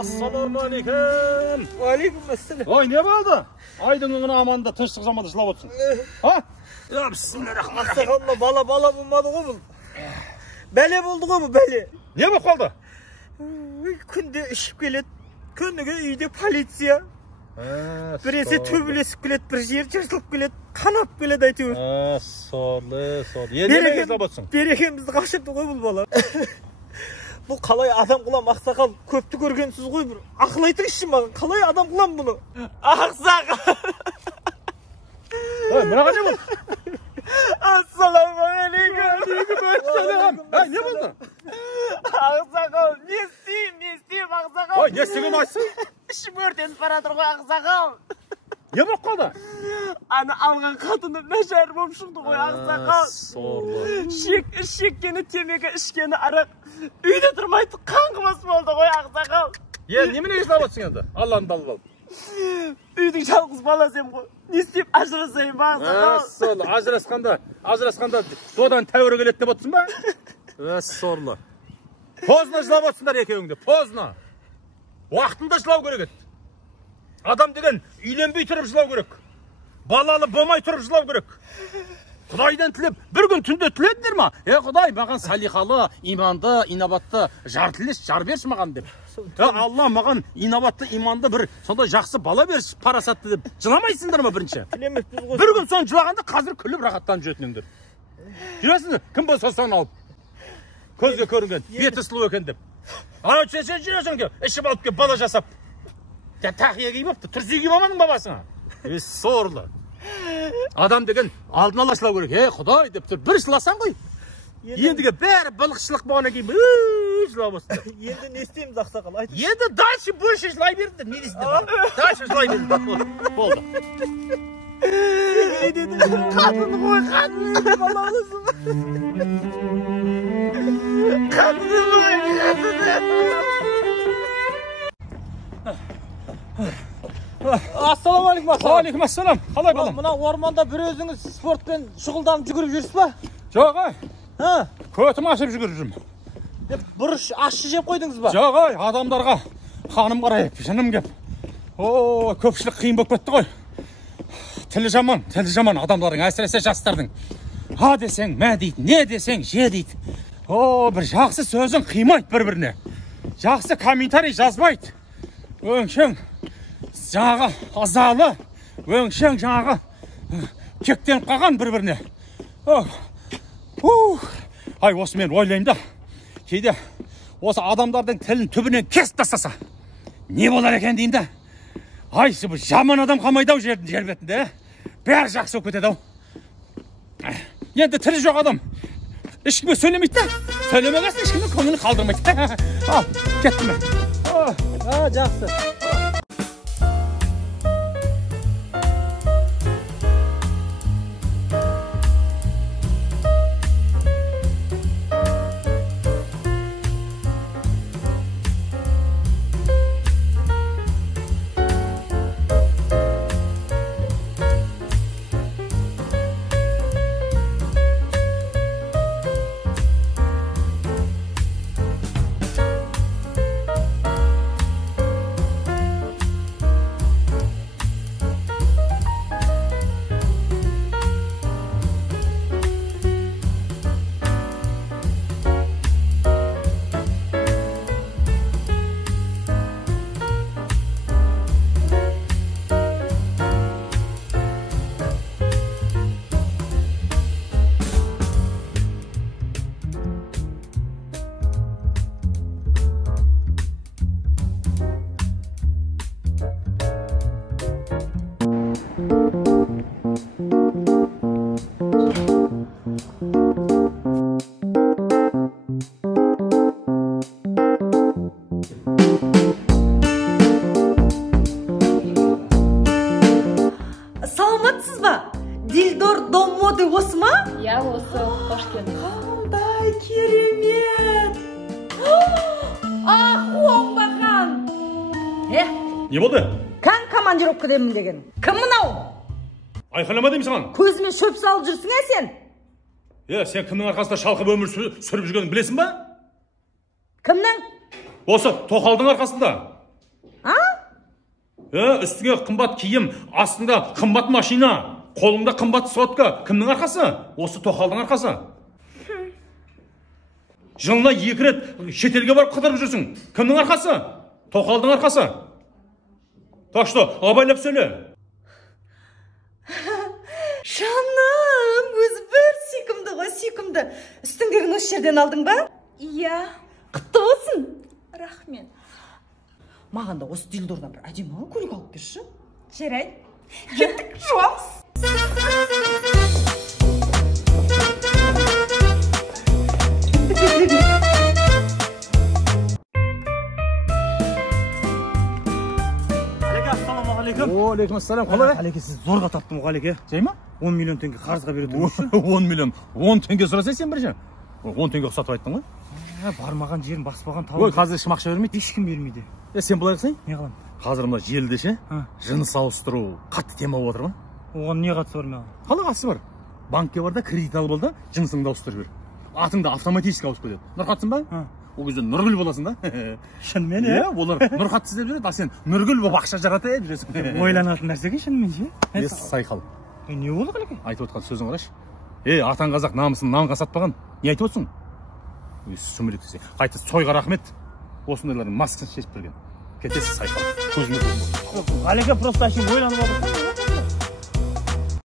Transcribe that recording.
Assalamualaikum. Aleykümselam. Oy, ne oldu? Aydın önüne amanda tınçlık zamanda şılap otursun. Ha? Ya bismillahirrahmanirrahim. Aksakallı bala bulmadı o bu. Bele bulduk o bu bele. Ne bu kaldı? Günde işip gelet. Könüge uyda politsiya. Birisi tübülesip gelet, bir yer çırtılıp gelet, kanap gelet aytıyor. Sorlu. Yemeğe şılap otursun. Berekemizni kaçırdı koy bu bala. Bu kalay adam kılam aksakal köptü görgensiz koy bir. Akıl aytın işin bakın. Kalay adam kılam bunu. Aksakal. Oy, buna kaçı bu? Assalamualaikum. Aleykümselam. Hey, ne oldu? Aksakal. Ne isteyeyim aksakal. Oy, ne isteyeyim açsın? İşim örten paradır koy aksakal. Ne bu kaldı? Ana algan kadını meşer bomşuktu koy aksakal. Sorlu. Şekkeni temege işkeni arak. Uyda durmaydı kankıması oldu koy aksakal. Ya, nemine şılap otursun yandı? Allah'ın dalı. Uydun çalgız balasem koy. Ne isteyip ajırasayım aksakal. Sorlu. Ajraskanda dodan tevre gelet dep otursun ba? Sorlu. Pozna şılap otursunlar ekewingde, pozna. Vaqtında şılap gerek. Adam degen uylenbey turib şılap gerek. Balalı bolmay turib şılap gerek. Kudaydan tilep bir gün tünde tileddir mi? Kuday mаған salihалы, imanды, inabatты жар тілеш, жар берші маған деп. Allah маған inabatты, imanды bir сондай жақсы бала берші, парасатты деп. Жыламайсыңдар ма бірінші? Bir gün соң жылағанда қазір күліп рахаттанып жүретіндер. Жүресіңдер, кім болса соны алып. Көзге көрінген, беті сұлу екен деп. Ана сен жүресің де, ішіп алып кеп бала жасап. Тақия киіп алыпты, түрсе киіп алмадың бабасыңа. Сорлы. Адам деген алдын ала шылау керек. Құдай деп тұр, бір шыласаң ғой. Ендіге бәрі былықшылық болғаннан кейін шылау болсын. Енді не істейміз ақсақал? Енді дальше больше шылай беріңдер. Не дейсіңдер? Дальше шылай беріңдер. Болды. Ne dedi? Kadını koy, kadını balalısın. Kadını koy, Assalamualaikum. Aleykümselam. Қалай балам? Mına ormanda bir özünüz sportla şuguldanıp жүгіріп жүрсіз ба? Жоқ, ай. Ha? Көтім ашып жүгіріп жүрмін. Бұрыш ашшы жеп қойдыңыз ба? Жоқ, ай, адамдарға ханым қарайып, жыным кеп. О, көпшілік қиын болып кетті ғой. Тілі жаман адамдардың, әсіресе жастардың. Ha десең, мә дейді, не десең, же дейді. О, бір жақсы сөзін қимайды бір-біріне. Жақсы комментарий жазбайды. Өңшең, жаңағы азалы, өңшең жаңағы кектеніп қалған бір-біріне. Ай, осы мен ойлаймын да, кейде осы адамдардың тілін түбінен кесіп тастаса, не болар екен дейін да. Ай, бұл жаман адам қалмайды ау жер бетінде, бәрі жақсы болып кетеді ау. Енді тілі жоқ адам ешкімге сөйлемейді да, сөйлемегесін ешкімге көңілін қалдырмайды. Ал, кеттім мен. Жақсы. Саламатсыз ба? Дилдор дом моды осы ма? Я осы, қош келдің. Қандай керемет! Ах, оңбақан! Не болды? Кән командировкадамын деген. Кім мынау? Айқайлама деймін саған. Көзіме шөп салып жүрсің сен? Сен кімнің арқасында шалқып өмір сүріп жүргенін білесің ба? Кімнің? Осы тоқалдың арқасында. Үстіңе қымбат киім, астында қымбат машина, қолыңда қымбат сотка. Кімнің арқасы? Осы тоқалдың арқасы. Жылына 2 рет шетелге барып қыдырып жүрсің. Кімнің арқасы? Тоқалдың арқасы. Так что, абайлап сөйле. Жаным, өзі бір сүйкімді ғой, сүйкімді. Үстіңдегін осы жерден алдың ба? Иә. Құтты болсын. Рахмет. Маған да осы дилдордан бір әдемі көйлек алып берші. Жарайды. Кеттік, жуамыз. Ғалеке, ассалаумағалейкум. Алейкум ассалам. Қалай? Ғалеке, сіз зорға таптым Ғалеке. Жай ма? 10 миллион теңге қарызға беретін. 10 миллион. 10 теңге сұрасай сен бірінші. 10 теңге ұқсатып айттың ғой. Бармаған жерін баспаған тауы. Ой, қазір ешкім ақша бермейді. Ешкім бермейді. Сен былай қылсаң? Не қылам? Қазір мына желіде ше, жыныс ауыстыру қатты тема болып отыр ма? Оған не қатысы бар маған? Қалай қатысы бар? Банкке бар да кредит алып ал да, жынысыңды ауыстырып жібер. Атыңды автоматически ауысып кетеді. Нұрхатсың ба? Ол кезде Нұргүл боласың да. Шынымен олар Нұрхатсыз деп жүреді, а сен Нұргүл болып ақша жаратып жүресің. Ойланатын нәрсеге шынымен ше. Сайқал. Не болды Ғалеке? Айтып отқан сөзің қарашы. Атаң қазақ намысын нанға сатпаған. Не айтып отырсың? Сүмелек десе. Қайта сойға рахмет. Осындайлардың маскасын шешіп берген. Кетесіз Сайқал. Көзіме көрінбейді. Ғалеке просто әшейін ойланып отыр.